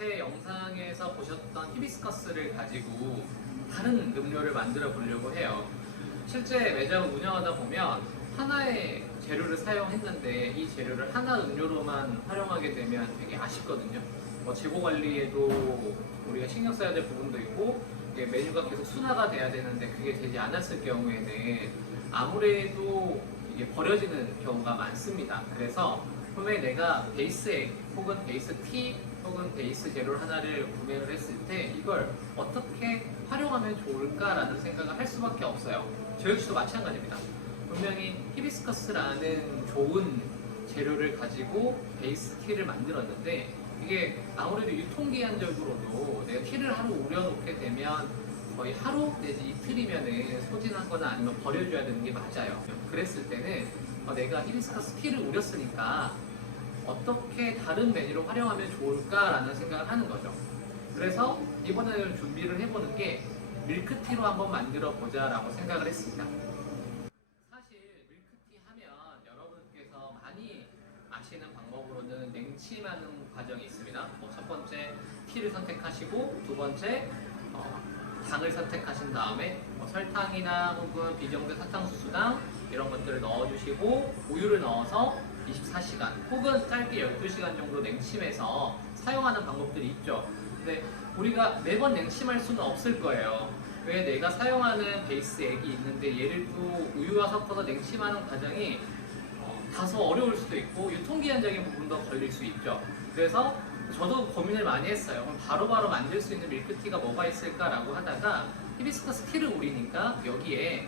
앞에 영상에서 보셨던 히비스커스를 가지고 다른 음료를 만들어 보려고 해요. 실제 매장을 운영하다 보면 하나의 재료를 사용했는데 이 재료를 하나 음료로만 활용하게 되면 되게 아쉽거든요. 재고 관리에도 우리가 신경 써야 될 부분도 있고 이게 메뉴가 계속 순화가 돼야 되는데 그게 되지 않았을 경우에는 아무래도 이게 버려지는 경우가 많습니다. 그래서 분명히 내가 베이스 액 혹은 베이스 티 혹은 베이스 재료를 하나를 구매를 했을 때 이걸 어떻게 활용하면 좋을까라는 생각을 할 수밖에 없어요. 저 역시도 마찬가지입니다. 분명히 히비스커스라는 좋은 재료를 가지고 베이스 티를 만들었는데 이게 아무래도 유통기한적으로도 내가 티를 하루 우려놓게 되면 거의 하루 내지 이틀이면은 소진하거나 아니면 버려줘야 되는 게 맞아요. 그랬을 때는 내가 히비스커스 티를 우렸으니까 어떻게 다른 메뉴로 활용하면 좋을까라는 생각을 하는 거죠. 그래서 이번에는 준비를 해보는 게 밀크티로 한번 만들어 보자라고 생각을 했습니다. 사실 밀크티 하면 여러분께서 많이 아시는 방법으로는 냉침하는 과정이 있습니다. 첫 번째 티를 선택하시고 두 번째 당을 선택하신 다음에 설탕이나 혹은 비정제 사탕수수당 이런 것들을 넣어주시고 우유를 넣어서 24시간 혹은 짧게 12시간 정도 냉침해서 사용하는 방법들이 있죠. 근데 우리가 매번 냉침할 수는 없을 거예요. 왜 내가 사용하는 베이스 액이 있는데 얘를 또 우유와 섞어서 냉침하는 과정이 다소 어려울 수도 있고 유통기한적인 부분도 걸릴 수 있죠. 그래서 저도 고민을 많이 했어요. 그럼 바로바로 만들 수 있는 밀크티가 뭐가 있을까라고 하다가 히비스커스 티를 우리니까 여기에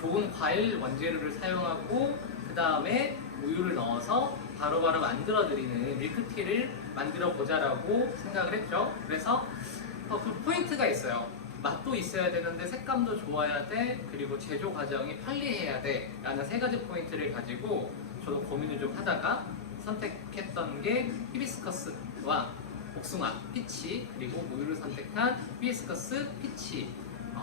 좋은 과일 원재료를 사용하고 그 다음에 우유를 넣어서 바로바로 만들어드리는 밀크티를 만들어 보자라고 생각을 했죠. 그래서 그 포인트가 있어요. 맛도 있어야 되는데 색감도 좋아야 돼, 그리고 제조 과정이 편리해야 돼 라는 세 가지 포인트를 가지고 저도 고민을 좀 하다가 선택했던 게 히비스커스와 복숭아, 피치, 그리고 우유를 선택한 히비스커스, 피치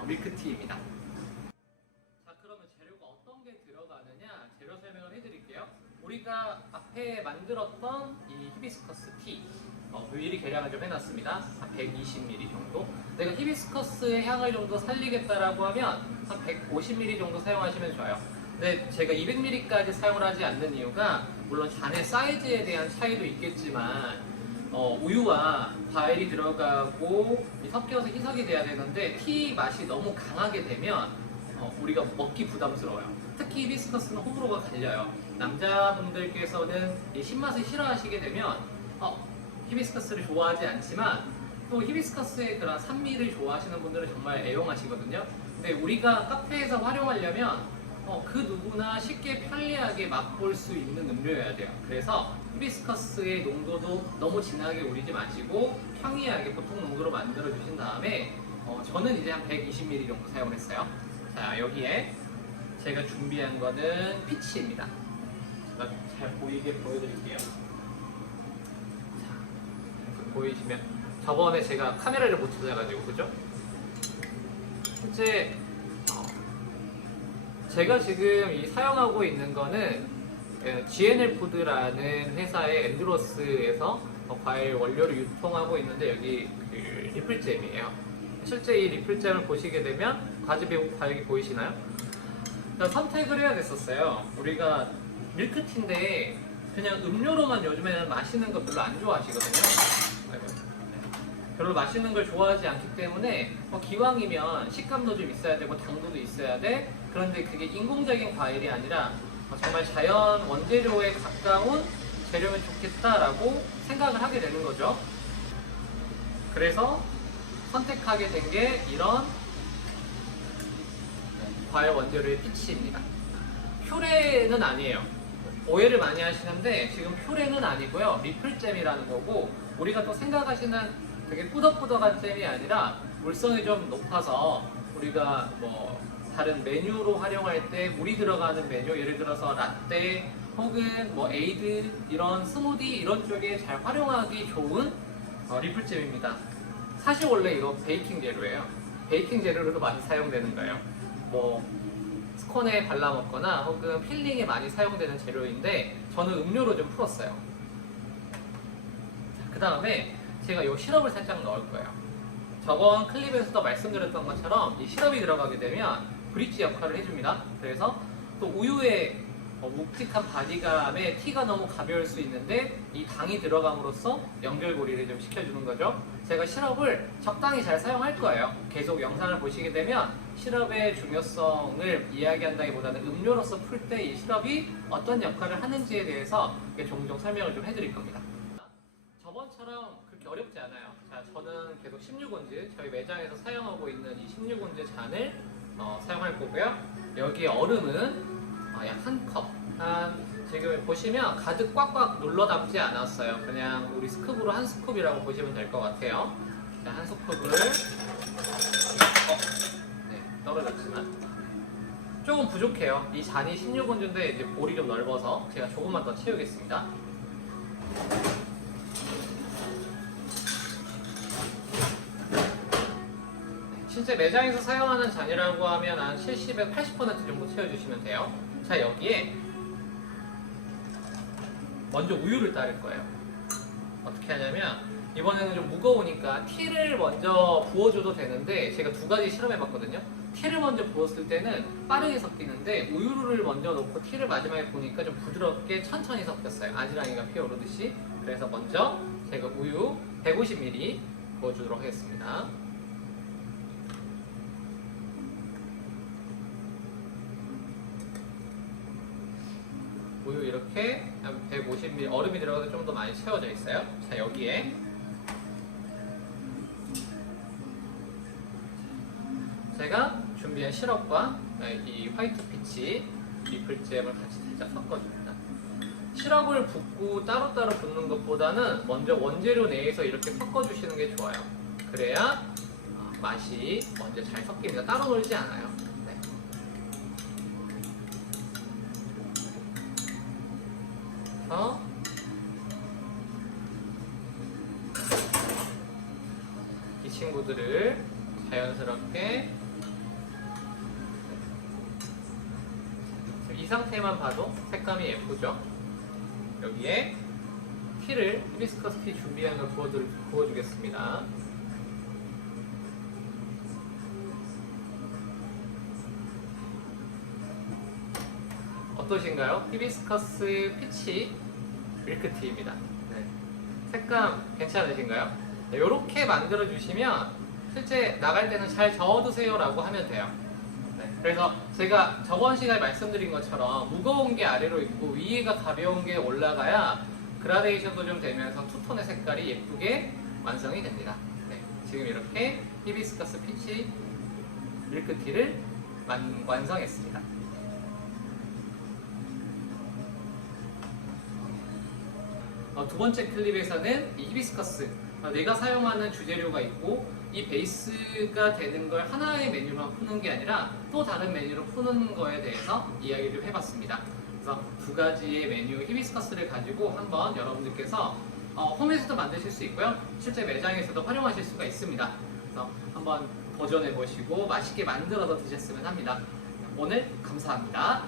밀크티입니다. 자, 그러면 재료가 어떤 게 들어가느냐 재료 설명을 해드릴게요. 우리가 앞에 만들었던 이 히비스커스 티 미리 계량을 좀 해놨습니다. 120ml 정도. 내가 히비스커스의 향을 좀 더 살리겠다라고 하면 한 150ml 정도 사용하시면 좋아요. 근데 제가 200ml까지 사용을 하지 않는 이유가 물론 잔의 사이즈에 대한 차이도 있겠지만 우유와 과일이 들어가고 섞여서 희석이 돼야 되는데 티 맛이 너무 강하게 되면 우리가 먹기 부담스러워요. 특히 히비스커스는 호불호가 갈려요. 남자분들께서는 이 신맛을 싫어하시게 되면 히비스커스를 좋아하지 않지만 또 히비스커스의 그런 산미를 좋아하시는 분들은 정말 애용하시거든요. 근데 우리가 카페에서 활용하려면 그 누구나 쉽게 편리하게 맛볼 수 있는 음료여야 돼요. 그래서 히비스커스의 농도도 너무 진하게 우리지 마시고 평이하게 보통 농도로 만들어 주신 다음에 저는 이제 한 120ml 정도 사용을 했어요. 자, 여기에 제가 준비한 거는 피치입니다. 제가 잘 보이게 보여드릴게요. 자, 보이시면 저번에 제가 카메라를 못 찾아가지고 그죠? 실제 제가 지금 사용하고 있는 거는 GNL 푸드라는 회사의 앤드로스에서 과일 원료를 유통하고 있는데 여기 그 리플잼이에요. 실제 이 리플잼을 보시게 되면 과즙이 보이시나요? 선택을 해야 됐었어요. 우리가 밀크티인데 그냥 음료로만 요즘에는 마시는 거 별로 안 좋아하시거든요. 별로 마시는 걸 좋아하지 않기 때문에 기왕이면 식감도 좀 있어야 되고 당도도 있어야 돼. 그런데 그게 인공적인 과일이 아니라 정말 자연 원재료에 가까운 재료면 좋겠다라고 생각을 하게 되는 거죠. 그래서 선택하게 된 게 이런 과일 원재료의 피치입니다. 퓨레는 아니에요. 오해를 많이 하시는데 지금 퓨레는 아니고요. 리플잼이라는 거고 우리가 또 생각하시는 되게 꾸덕꾸덕한 잼이 아니라 물성이 좀 높아서 우리가 다른 메뉴로 활용할 때 물이 들어가는 메뉴, 예를 들어서 라떼 혹은 에이드 이런 스무디 이런 쪽에 잘 활용하기 좋은 리플잼입니다. 사실 원래 이거 베이킹 재료예요. 베이킹 재료로도 많이 사용되는 거예요. 스콘에 발라 먹거나 혹은 필링에 많이 사용되는 재료인데 저는 음료로 좀 풀었어요. 그 다음에 제가 이 시럽을 살짝 넣을 거예요. 저번 클립에서도 말씀드렸던 것처럼 이 시럽이 들어가게 되면 브릿지 역할을 해줍니다. 그래서 또 우유의 묵직한 바디감에 티가 너무 가벼울 수 있는데 이 당이 들어감으로써 연결고리를 좀 시켜주는 거죠. 제가 시럽을 적당히 잘 사용할 거예요. 계속 영상을 보시게 되면 시럽의 중요성을 이야기한다기보다는 음료로서 풀 때 이 시럽이 어떤 역할을 하는지에 대해서 종종 설명을 좀 해드릴 겁니다. 저번처럼 그렇게 어렵지 않아요. 자, 저는 계속 16온즈, 저희 매장에서 사용하고 있는 이 16온즈 잔을 사용할 거고요. 여기 얼음은 약 한 컵. 지금 보시면 가득 꽉꽉 눌러 담지 않았어요. 그냥 우리 스쿱으로 한 스쿱이라고 보시면 될 것 같아요. 자, 한 스쿱을 네, 떨어졌지만 조금 부족해요. 이 잔이 16온즈인데 이제 볼이 좀 넓어서 제가 조금만 더 채우겠습니다. 실제 매장에서 사용하는 잔이라고 하면 한 70에서 80% 정도 채워주시면 돼요. 자, 여기에 먼저 우유를 따를 거예요. 어떻게 하냐면 이번에는 좀 무거우니까 티를 먼저 부어줘도 되는데 제가 두 가지 실험해봤거든요. 티를 먼저 부었을 때는 빠르게 섞이는데 우유를 먼저 넣고 티를 마지막에 부으니까 좀 부드럽게 천천히 섞였어요. 아지랑이가 피어오르듯이. 그래서 먼저 제가 우유 150ml 부어주도록 하겠습니다. 우유 이렇게 150ml 얼음이 들어가서 좀 더 많이 채워져 있어요. 자, 여기에 제가 준비한 시럽과 이 화이트 피치 리플잼을 같이 살짝 섞어줍니다. 시럽을 붓고 따로따로 붓는 것보다는 먼저 원재료 내에서 이렇게 섞어주시는 게 좋아요. 그래야 맛이 먼저 잘 섞입니다. 따로 놀지 않아요. 이 친구들을 자연스럽게 이 상태만 봐도 색감이 예쁘죠? 여기에 티를 히비스커스 티 준비한 걸 부어주겠습니다. 어떠신가요? 히비스커스 피치 밀크티입니다. 네. 색감 괜찮으신가요? 네, 이렇게 만들어 주시면 실제 나갈 때는 잘 저어두세요 라고 하면 돼요. 네, 그래서 제가 저번 시간에 말씀드린 것처럼 무거운 게 아래로 있고 위에가 가벼운 게 올라가야 그라데이션도 좀 되면서 투톤의 색깔이 예쁘게 완성이 됩니다. 네, 지금 이렇게 히비스커스 피치 밀크티를 완성했습니다. 두 번째 클립에서는 이 히비스커스 내가 사용하는 주재료가 있고 이 베이스가 되는 걸 하나의 메뉴만 푸는 게 아니라 또 다른 메뉴로 푸는 거에 대해서 이야기를 해봤습니다. 그래서 두 가지의 메뉴 히비스커스를 가지고 한번 여러분들께서 홈에서도 만드실 수 있고요. 실제 매장에서도 활용하실 수가 있습니다. 그래서 한번 도전해 보시고 맛있게 만들어서 드셨으면 합니다. 오늘 감사합니다.